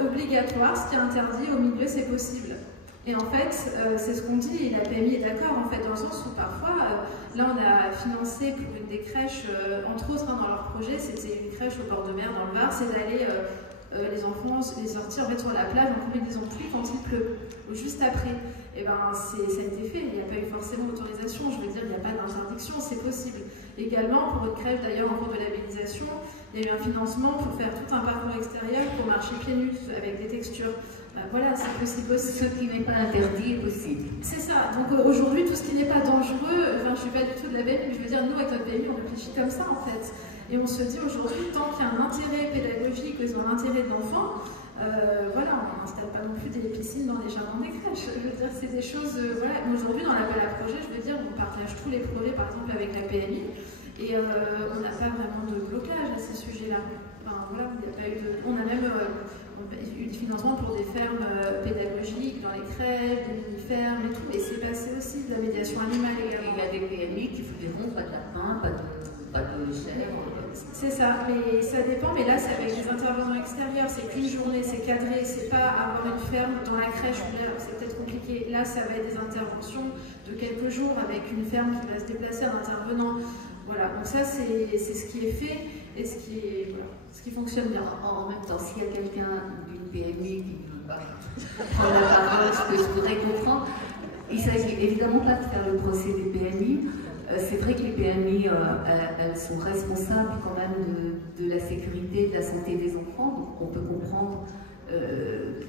obligatoire, ce qui est interdit au milieu, c'est possible. Et en fait, c'est ce qu'on dit, et la PMI est d'accord, en fait, dans le sens où parfois, là on a financé pour une des crèches, entre autres dans leur projet, c'était une crèche au bord de mer dans le Var, c'est d'aller les enfants les sortir en fait, sur la plage en combinaison de pluie quand il pleut, ou juste après. Et ben ça a été fait, il n'y a pas eu forcément d'autorisation, je veux dire, il n'y a pas d'interdiction, c'est possible. Également, pour une crèche d'ailleurs en cours de labellisation, il y a eu un financement pour faire tout un parcours extérieur pour marcher pieds nus avec des textures. Ben, voilà, c'est possible aussi. Ce qui n'est pas interdit est possible. C'est ça, donc aujourd'hui, tout ce qui n'est pas dangereux, enfin je ne suis pas du tout de la BMI, mais je veux dire, nous avec notre BMI, on réfléchit comme ça en fait. Et on se dit aujourd'hui, tant qu'il y a un intérêt pédagogique, ils ont l'intérêt de l'enfant, voilà, on n'installe pas non plus des piscines dans les jardins des crèches. Je veux dire, c'est des choses, voilà. Aujourd'hui, dans l'appel à projet, je veux dire, on partage tous les projets, par exemple, avec la PMI, et on n'a pas vraiment de blocage à ces sujets-là. Enfin, voilà, il n'y a pas eu de... On a même eu du financement pour des fermes pédagogiques dans les crèches, des mini-fermes et tout, et c'est passé aussi de la médiation animale également. Il y a des PMI qui diront pas de lapin, pas de chèvre. C'est ça, mais ça dépend, mais là c'est avec des intervenants extérieurs, c'est qu'une journée, c'est cadré, c'est pas avoir une ferme dans la crèche, c'est peut-être compliqué. Là ça va être des interventions de quelques jours avec une ferme qui va se déplacer, un intervenant. Voilà, donc ça c'est ce qui est fait et ce qui fonctionne bien. En même temps, s'il y a quelqu'un d'une PMI qui ne veut pas prendre la parole, ce que je voudrais comprendre, il ne s'agit évidemment pas de faire le procès des PMI. C'est vrai que les PMI, elles sont responsables quand même de la sécurité et de la santé des enfants, donc on peut comprendre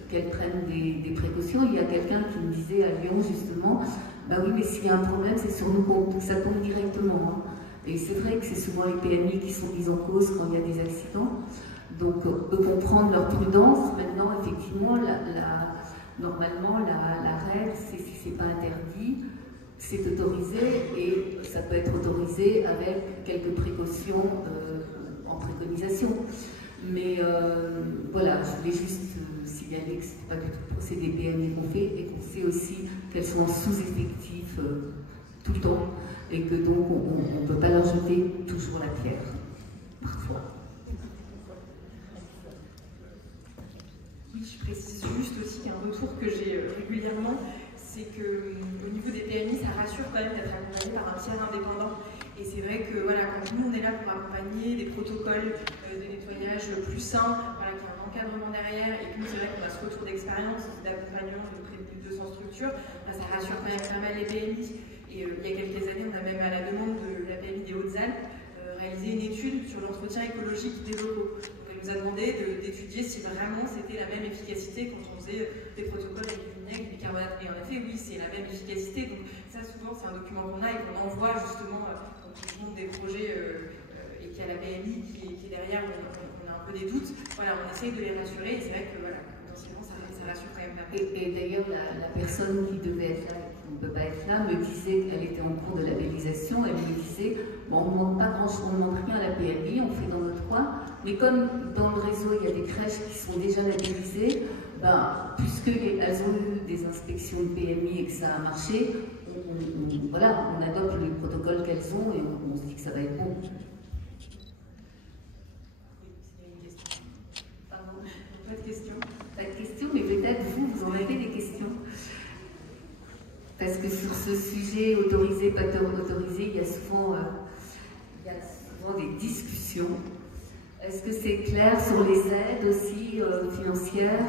qu'elles prennent des précautions. Il y a quelqu'un qui me disait à Lyon justement, bah oui, mais s'il y a un problème, c'est sur nous que ça tombe directement. Hein. Et c'est vrai que c'est souvent les PMI qui sont mises en cause quand il y a des accidents. Donc on peut comprendre leur prudence. Maintenant, effectivement, normalement, la règle, c'est si c'est pas interdit, c'est autorisé et ça peut être autorisé avec quelques précautions en préconisation. Mais voilà, je voulais juste signaler que ce n'est pas du tout le procès des PMI qu'on fait et qu'on sait aussi qu'elles sont en sous-effectif tout le temps et que donc on ne peut pas leur jeter toujours la pierre, parfois. Oui, je précise juste aussi un retour que j'ai régulièrement, c'est qu'au niveau des PMI, ça rassure quand même d'être accompagné par un tiers indépendant. Et c'est vrai que voilà, quand nous on est là pour accompagner des protocoles de nettoyage plus sains, voilà, qu'il y a un encadrement derrière, et que nous c'est vrai qu'on a ce retour d'expérience d'accompagnement de près de plus de 200 structures, bah, ça rassure quand même pas mal les PMI. Et il y a quelques années, on a même à la demande de la PMI des Hautes-Alpes réalisé une étude sur l'entretien écologique des locaux. Donc elle nous a demandé d'étudier si vraiment c'était la même efficacité quand on faisait des protocoles avec du vinaigre, du bicarbonate. Et en effet, oui, c'est la même efficacité. Donc ça, souvent, c'est un document qu'on a et qu'on envoie justement quand on monte des projets et qu'il y a la PMI qui est derrière, on a un peu des doutes. Voilà, on essaye de les rassurer et c'est vrai que voilà, potentiellement, ça rassure quand même. Et d'ailleurs, la personne qui devait être là, qui ne peut pas être là, me disait qu'elle était en cours de labellisation. Elle me disait, bon, on ne demande pas grand-chose, on ne demande rien à la PMI, on fait dans notre coin. Mais comme dans le réseau, il y a des crèches qui sont déjà labellisées, ben, puisqu'elles ont eu des inspections de PMI et que ça a marché, voilà, on adopte les protocoles qu'elles ont et on se dit que ça va être bon. Pas de questions. Pas de questions, mais peut-être vous en avez des questions. Parce que sur ce sujet autorisé, pas autorisé, il y a souvent des discussions. Est-ce que c'est clair sur les aides aussi financières?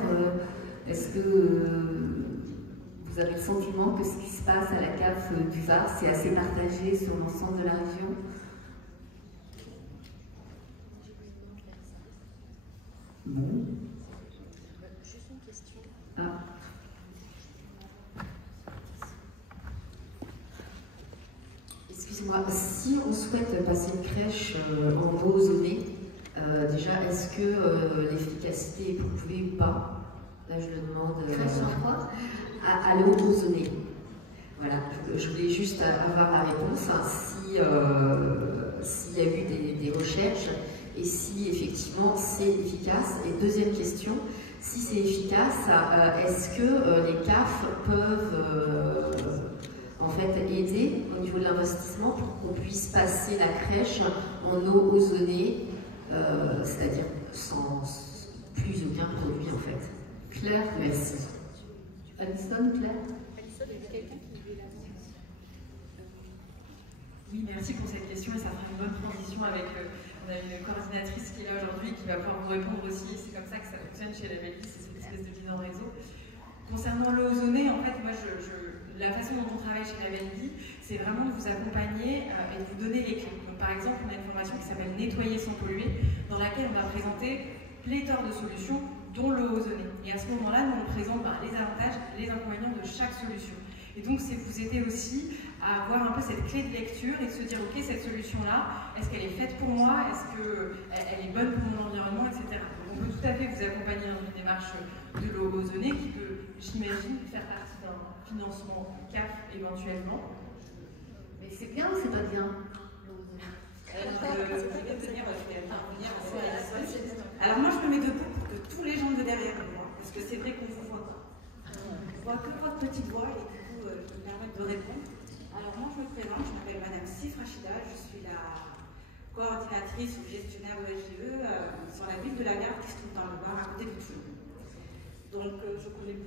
Est-ce que vous avez le sentiment que ce qui se passe à la CAF du Var, c'est assez partagé sur l'ensemble de la région? Bon. Juste une question. Ah. Excusez-moi, si on souhaite passer une crèche en eau ozonée, déjà, est-ce que l'efficacité est prouvée ou pas? Là, je le demande à l'eau ozonée. Voilà, je voulais juste avoir la réponse, hein, s'il y a eu des recherches et si effectivement c'est efficace. Et deuxième question, si c'est efficace, est-ce que les CAF peuvent en fait aider au niveau de l'investissement pour qu'on puisse passer la crèche en eau ozonée, c'est-à-dire sans plus aucun produit en fait. Claire, merci. Alison, Claire? Oui, merci pour cette question et ça fera une bonne transition avec on a une coordinatrice qui est là aujourd'hui qui va pouvoir vous répondre aussi. C'est comme ça que ça fonctionne chez Labelli, c'est cette espèce de bilan réseau. Concernant l'eau ozonée, en fait, moi, la façon dont on travaille chez Labelli, c'est vraiment de vous accompagner et de vous donner les clés. Donc, par exemple, on a une formation qui s'appelle Nettoyer sans polluer, dans laquelle on va présenter pléthore de solutions, dont l'eau ozonée. Et à ce moment-là, nous, on présente les avantages, les inconvénients de chaque solution. Et donc, c'est vous aider aussi à avoir un peu cette clé de lecture et de se dire, ok, cette solution-là, est-ce qu'elle est faite pour moi? Est-ce qu'elle est bonne pour mon environnement, etc. Donc, on peut tout à fait vous accompagner dans une démarche de l'eau ozonée qui peut, j'imagine, faire partie d'un financement CAF éventuellement. Mais c'est bien ou c'est pas bien? Alors moi, je me mets debout pour que tous les gens de derrière me voient, parce que c'est vrai qu'on vous voit pas. On voit que votre petite voix et du coup, je me permets de répondre. Alors moi, je me présente, je m'appelle Madame Sif Rachida, je suis la coordinatrice ou gestionnaire OSGE sur la ville de la Gare qui se trouve dans le Var, à côté de Toulon. Donc je connais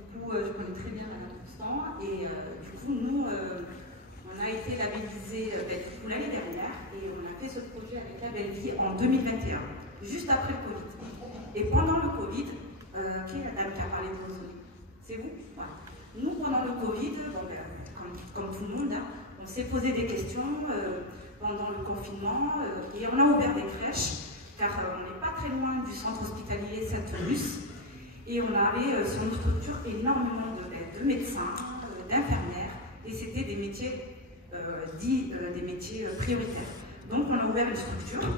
très bien Madame Constant et du coup, nous, on a été labellisé l'année dernière et on a fait ce projet avec Labelli en 2021, juste après le Covid. Et pendant le Covid, qui est la dame qui a parlé de l'ozone? C'est vous? Voilà. Nous, pendant le Covid, comme tout le monde, hein, on s'est posé des questions pendant le confinement et on a ouvert des crèches, car on n'est pas très loin du centre hospitalier Saint-Toulouse et on avait sur une structure énormément de médecins, d'infirmières, et c'était des métiers dits des métiers prioritaires. Donc on a ouvert une structure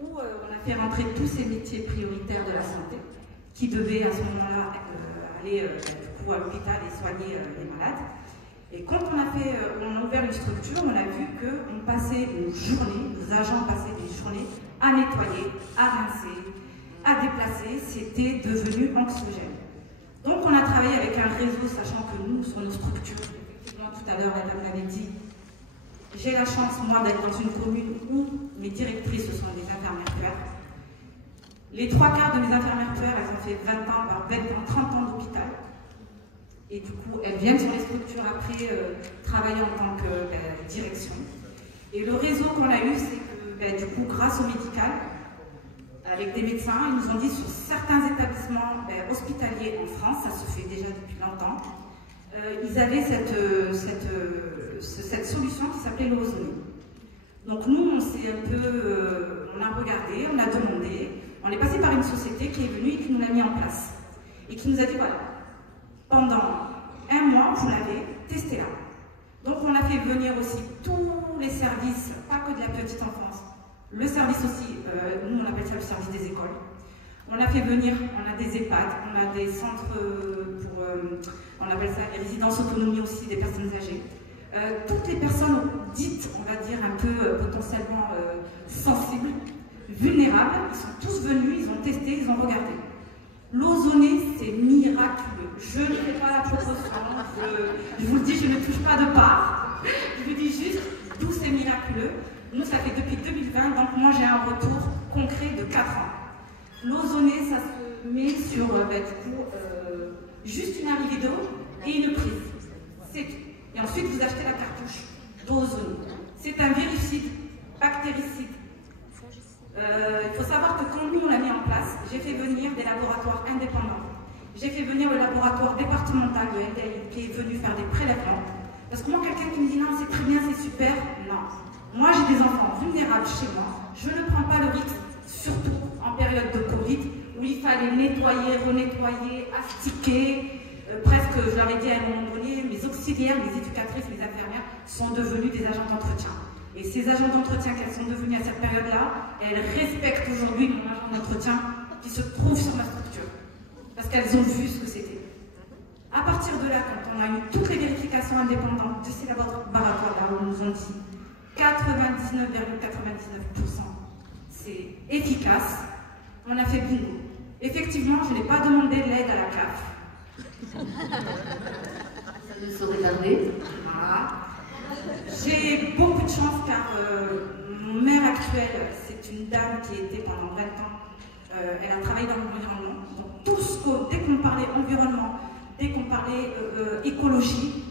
où on a fait rentrer tous ces métiers prioritaires de la santé qui devaient à ce moment-là aller du coup, à l'hôpital et soigner les malades. Et quand on a ouvert une structure, on a vu qu'on passait nos journées, nos agents passaient des journées à nettoyer, à rincer, à déplacer, c'était devenu anxiogène. Donc on a travaillé avec un réseau, sachant que nous, sur nos structures, effectivement tout à l'heure, la dame l'avait dit, j'ai la chance, moi, d'être dans une commune où mes directrices, ce sont des infirmières puères. Les 3/4 de mes infirmières puères, elles ont fait 20 ans, 30 ans d'hôpital. Et du coup, elles viennent sur les structures après travailler en tant que direction. Et le réseau qu'on a eu, c'est que du coup, grâce au médical, avec des médecins, ils nous ont dit sur certains établissements hospitaliers en France, ça se fait déjà depuis longtemps, ils avaient cette solution qui s'appelait l'eau ozonée. Donc nous, on a regardé, on a demandé, on est passé par une société qui est venue et qui nous l'a mis en place. Et qui nous a dit, voilà, pendant 1 mois, vous l'avez, testé là. Donc on a fait venir aussi tous les services, pas que de la petite enfance, le service aussi, nous on appelle ça le service des écoles. On a fait venir, on a des EHPAD, on a des centres pour, on appelle ça les résidences autonomie aussi des personnes âgées. Toutes les personnes dites, on va dire, un peu potentiellement sensibles, vulnérables, ils sont tous venus, ils ont testé, ils ont regardé. L'eau ozonée, c'est miraculeux. Je ne fais pas la promotion, je vous le dis, je ne touche pas de part. Je vous dis juste d'où c'est miraculeux. Nous, ça fait depuis 2020, donc moi j'ai un retour concret de 4 ans. L'eau ozonée, ça se met sur juste une arrivée d'eau et une prise. C'est tout. Et ensuite, vous achetez la cartouche d'eau ozonée. C'est un viricide, bactéricide. Il faut savoir que quand nous, on l'a mis en place, j'ai fait venir des laboratoires indépendants. J'ai fait venir le laboratoire départemental de LDI qui est venu faire des prélèvements. Parce que moi, quelqu'un qui me dit non, c'est très bien, c'est super, non. Moi, j'ai des enfants vulnérables chez moi. Je ne prends pas le risque, surtout en période de Covid, où il fallait nettoyer, renettoyer, astiquer. Presque, je leur ai dit à un moment donné, mes auxiliaires, mes éducatrices, mes infirmières sont devenues des agents d'entretien. Et ces agents d'entretien qu'elles sont devenues à cette période-là, elles respectent aujourd'hui mon agent d'entretien qui se trouve sur ma structure. Parce qu'elles ont vu ce que c'était. À partir de là, quand on a eu toutes les vérifications indépendantes de ces laboratoires-là, où nous ont dit 99,99%, c'est efficace, on a fait bingo. Effectivement, je n'ai pas demandé l'aide à la CAF. Ça ne saurait tarder. Voilà. J'ai beaucoup de chance car mon maire actuelle, c'est une dame qui était pendant 20 ans, elle a travaillé dans l'environnement. Donc tout ce que, dès qu'on parlait environnement, dès qu'on parlait écologie,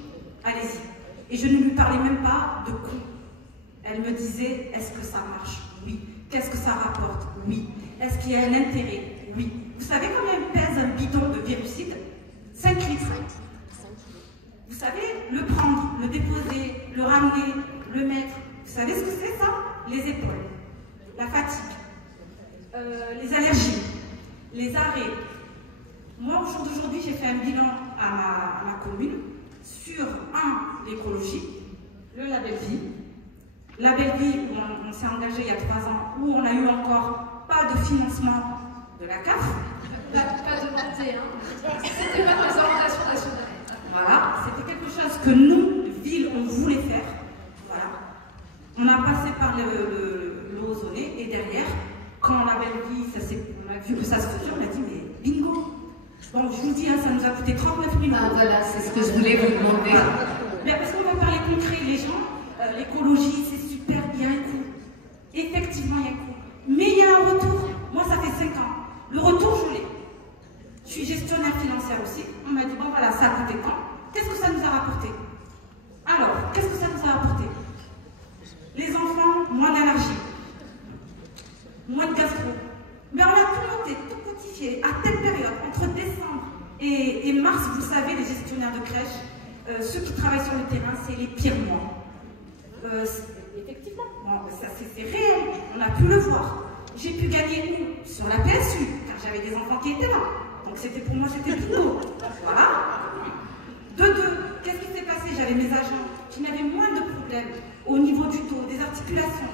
allez-y. Et je ne lui parlais même pas de coût. Elle me disait, est-ce que ça marche? Oui. Qu'est-ce que ça rapporte? Oui. Est-ce qu'il y a un intérêt? Oui. Vous savez combien pèse un bidon de virucide? 5 litres. Vous savez, le prendre, le déposer, le ramener, le mettre. Vous savez ce que c'est ça? Les épaules, la fatigue, les allergies, les arrêts. Moi, au jour d'aujourd'hui, j'ai fait un bilan à ma commune sur, l'écologie, le label vie. Label vie, où on s'est engagé il y a 3 ans, où on a eu encore pas de financement de la CAF. Pas demandé, hein. C'était pas dans les orientations nationales. Voilà, c'était quelque chose que nous, ville, on voulait faire. Voilà. On a passé par l'ozonné et derrière, quand la belle vie, on a vu que ça se faisait, on a dit mais bingo. Bon, je vous dis, hein, ça nous a coûté 39 000 €. Ah voilà, c'est ce que je voulais vous demander. Mais parce qu'on va parler concret, les gens, l'écologie, c'est super, il y a un coût. Effectivement, il y a un coût. Mais il y a un retour. Moi, ça fait 5 ans. Le retour, je l'ai. Je suis gestionnaire financière aussi. On m'a dit, bon voilà, ça a coûté quand? Qu'est-ce que ça nous a rapporté? Alors, qu'est-ce que ça nous a rapporté? Les enfants, moins d'allergie, moins de gastro. Mais on a tout noté, tout quantifié. À telle période, entre décembre et mars, vous savez, les gestionnaires de crèche, ceux qui travaillent sur le terrain, c'est les pires mois. Effectivement, bon, ça c'est réel, on a pu le voir. J'ai pu gagner où? Sur la PSU, car j'avais des enfants qui étaient là. Donc c'était pour moi, c'était bingo. Voilà. De deux, qu'est-ce qui s'est passé? J'avais mes agents qui n'avaient moins de problèmes au niveau du dos, des articulations.